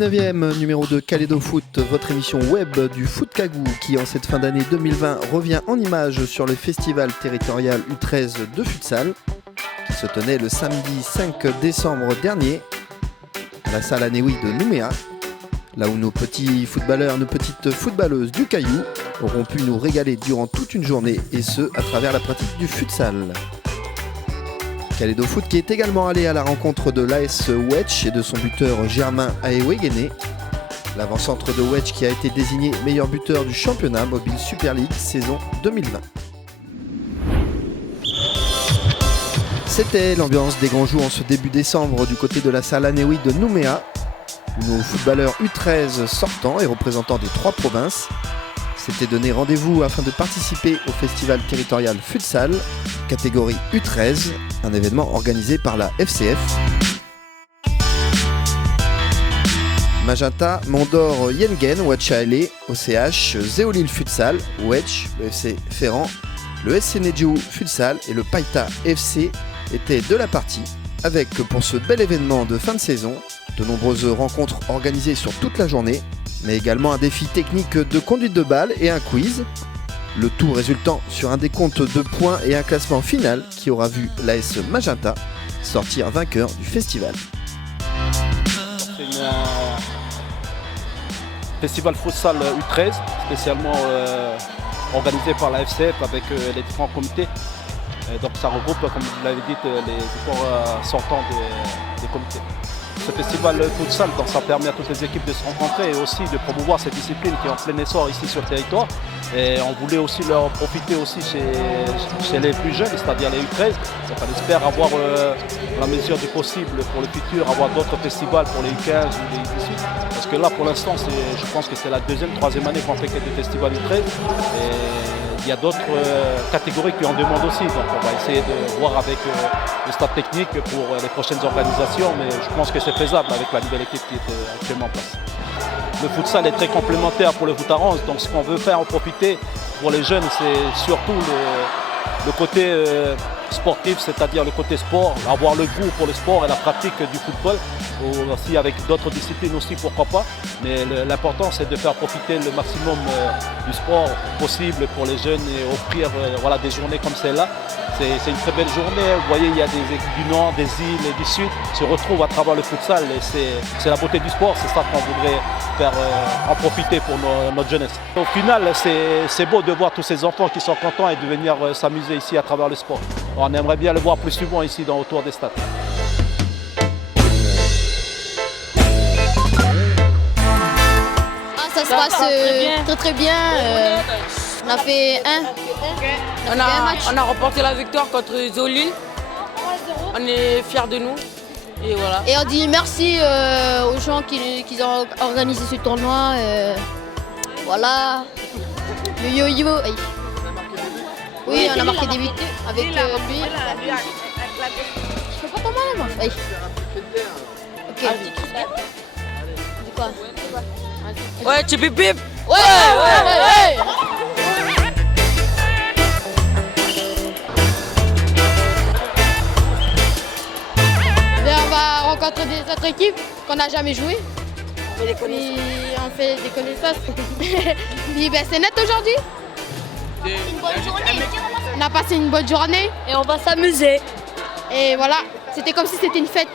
19e numéro de Kalédo Foot, votre émission web du Foot Cagou qui en cette fin d'année 2020 revient en images sur le festival territorial U13 de futsal qui se tenait le samedi 5 décembre dernier à la salle Anéouï de Nouméa, là où nos petits footballeurs, nos petites footballeuses du Caillou auront pu nous régaler durant toute une journée et ce à travers la pratique du futsal. Kalédo Foot qui est également allé à la rencontre de l'AS Wedge et de son buteur Germain Aewegene, l'avant-centre de Wedge qui a été désigné meilleur buteur du championnat Mobile Super League saison 2020. C'était l'ambiance des grands jours en ce début décembre du côté de la salle Anéouï de Nouméa, où nos footballeurs U13 sortants et représentants des 3 provinces s'étaient donné rendez-vous afin de participer au festival territorial futsal, catégorie U13, un événement organisé par la FCF. Magenta, Mondor, Yengen, Ouachale, OCH, Zéolil Futsal, Wedge, le FC Ferrand, le SC Nedjou Futsal et le Païta FC étaient de la partie, avec pour ce bel événement de fin de saison, de nombreuses rencontres organisées sur toute la journée, mais également un défi technique de conduite de balle et un quiz. Le tout résultant sur un décompte de points et un classement final qui aura vu l'AS Magenta sortir vainqueur du festival. C'est un festival futsal U13, spécialement organisé par la FCF avec les différents comités. Donc ça regroupe, comme vous l'avez dit, les différents sortants des comités. Ce festival futsal, donc ça permet à toutes les équipes de se rencontrer et aussi de promouvoir cette discipline qui est en plein essor ici sur le territoire. Et on voulait aussi leur profiter aussi chez les plus jeunes, c'est-à-dire les U13. Donc on espère avoir, dans la mesure du possible pour le futur, avoir d'autres festivals pour les U15 ou les U18. Parce que là, pour l'instant, je pense que c'est la 2e, 3e année qu'on fait que des festivals U13. Et il y a d'autres catégories qui en demandent aussi. Donc on va essayer de voir avec le staff technique pour les prochaines organisations. Mais je pense que c'est faisable avec la nouvelle équipe qui est actuellement en place. Le futsal est très complémentaire pour le foot à 11, donc ce qu'on veut faire en profiter pour les jeunes, c'est surtout le côté sportif, c'est-à-dire le côté sport, avoir le goût pour le sport et la pratique du football, ou aussi avec d'autres disciplines aussi, pourquoi pas. Mais l'important, c'est de faire profiter le maximum du sport possible pour les jeunes et offrir des journées comme celle-là. C'est une très belle journée. Vous voyez, il y a des équipes du Nord, des îles et du Sud se retrouvent à travers le futsal. Et c'est la beauté du sport, c'est ça qu'on voudrait faire en profiter pour notre jeunesse. Au final, c'est beau de voir tous ces enfants qui sont contents et de venir s'amuser ici à travers le sport. On aimerait bien le voir plus souvent ici autour des stades. Ça se passe très bien. On a fait on a remporté la victoire contre Zolil. On est fiers de nous. Et voilà. Et on dit merci aux gens qui ont organisé ce tournoi. Voilà. Le yo-yo. Oui, on a marqué des buts avec lui. Je fais pas ton mal, moi. Oui. Ok. Dis quoi? Ouais, tu bip bip. Ouais. On va rencontrer des autres équipes qu'on n'a jamais joué. On fait des connaissances. Puis, c'est net aujourd'hui. Une bonne journée. On a passé une bonne journée. Et on va s'amuser. Et voilà, c'était comme si c'était une fête.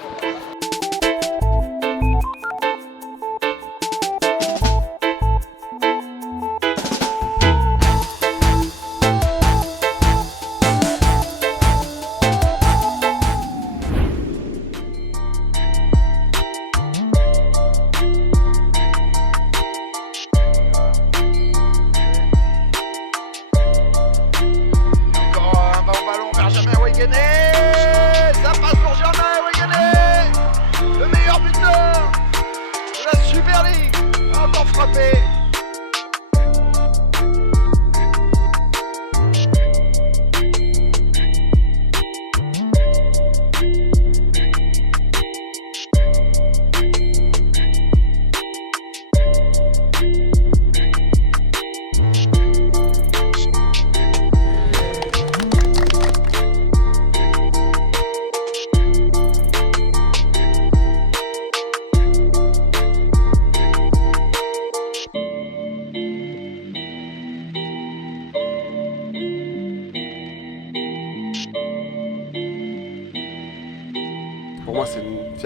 Ça passe pour Germain Aewegene, le meilleur buteur de la Super League. Encore frappé.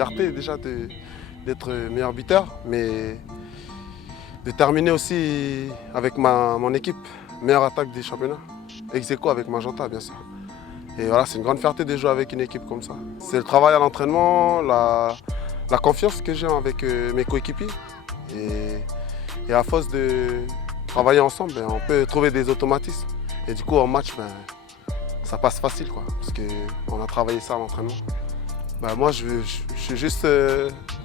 fierté déjà d'être meilleur buteur, mais de terminer aussi avec mon équipe, meilleure attaque des championnats, ex-aequo avec Magenta bien sûr. Et voilà, c'est une grande fierté de jouer avec une équipe comme ça. C'est le travail à l'entraînement, la confiance que j'ai avec mes coéquipiers. Et à force de travailler ensemble, on peut trouver des automatismes. Et du coup, en match, ça passe facile, quoi, parce qu'on a travaillé ça à l'entraînement. Moi, je suis juste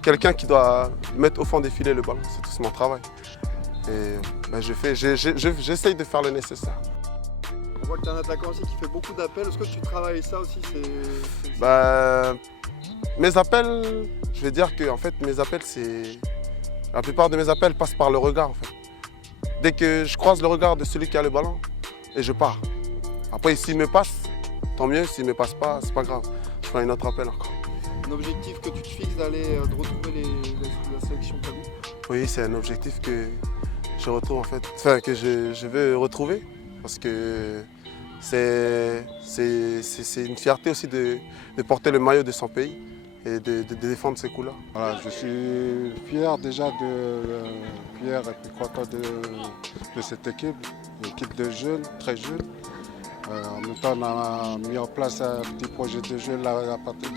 quelqu'un qui doit mettre au fond des filets le ballon. C'est tout mon travail. Et j'essaye de faire le nécessaire. On voit que tu es un attaquant aussi qui fait beaucoup d'appels. Est-ce que tu travailles ça aussi? Mes appels, je vais dire que en fait, mes appels, la plupart de mes appels passent par le regard. En fait. Dès que je croise le regard de celui qui a le ballon, et je pars. Après, s'il me passe, tant mieux. S'il ne me passe pas, c'est pas grave. Je ferai un autre appel encore. Un objectif que tu te fixes de retrouver la sélection Kagou? Oui, c'est un objectif que je retrouve en fait, enfin que je veux retrouver parce que c'est une fierté aussi de porter le maillot de son pays et de défendre ses couleurs. Voilà, je suis fier déjà fier et puis content de cette équipe, une équipe de jeunes, très jeunes. En même temps, on a mis en place un petit projet de jeu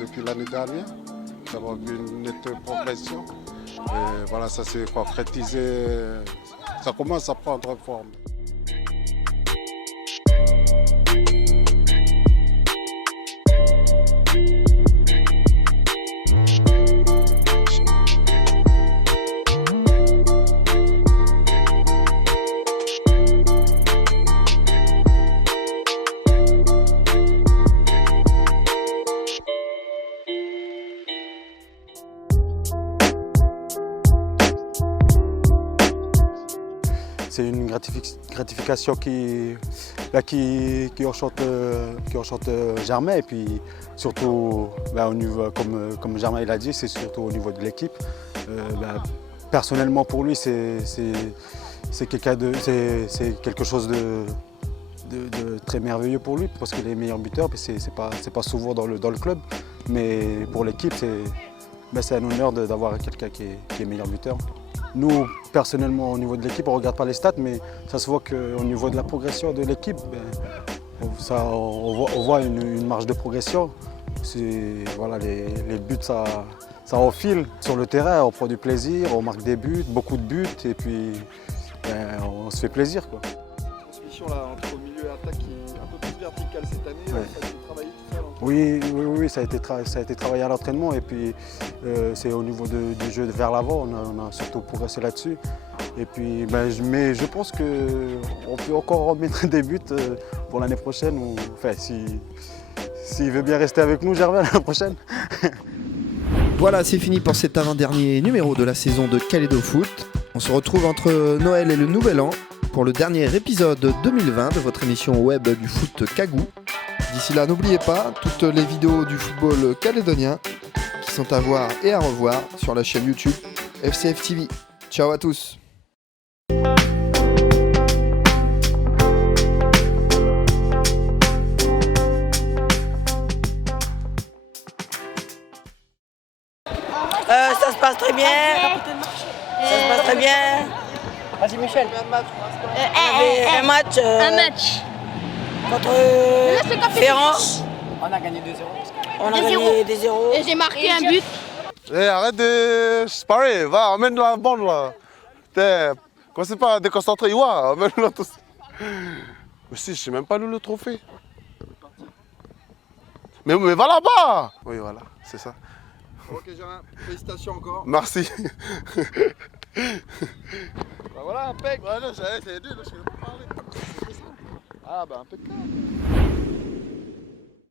depuis l'année dernière. Nous avons vu une nette progression. Et voilà, ça s'est concrétisé, ça commence à prendre forme. C'est une gratification qui enchante Germain et puis surtout au niveau, comme Germain l'a dit, c'est surtout au niveau de l'équipe. Personnellement pour lui c'est quelque chose de très merveilleux pour lui parce qu'il est meilleur buteur, c'est pas souvent dans le club, mais pour l'équipe c'est un honneur d'avoir quelqu'un qui est meilleur buteur. Nous, personnellement, au niveau de l'équipe, on ne regarde pas les stats, mais ça se voit qu'au niveau de la progression de l'équipe, on voit une marge de progression. Voilà, les buts, ça enfile sur le terrain, on prend du plaisir, on marque des buts, beaucoup de buts, et puis on se fait plaisir, quoi. Transmission là, entre le milieu et l'attaque qui est un peu plus verticale cette année, ouais. Ça a été travaillé tout ça? Oui, ça a été travaillé à l'entraînement et puis c'est au niveau du jeu vers l'avant, on a surtout progressé là-dessus. Et puis, mais je pense qu'on peut encore remettre des buts pour l'année prochaine, enfin s'il veut bien rester avec nous, Germain, l'année prochaine. Voilà, c'est fini pour cet avant-dernier numéro de la saison de Kalédo Foot. On se retrouve entre Noël et le Nouvel An pour le dernier épisode 2020 de votre émission web du foot Kagou. D'ici là, n'oubliez pas toutes les vidéos du football calédonien qui sont à voir et à revoir sur la chaîne YouTube FCF TV. Ciao à tous. Ça se passe très bien. Ça se passe très bien. Vas-y Michel. Un match. Un match. Contre Ferrand. On a gagné 2-0. On a gagné 2-0. Et j'ai marqué un but. Arrête de sparer, va, emmène la bande là. Commencez pas à déconcentrer, ouais, emmène-la tous. Mais si, je sais même pas où le trophée. Mais va là-bas. Oui, voilà, c'est ça. Ok Germain, félicitations encore. Merci. Voilà, impec. Voilà, j'ai aidé, là, je sais pas parler. Ah bah impeccable.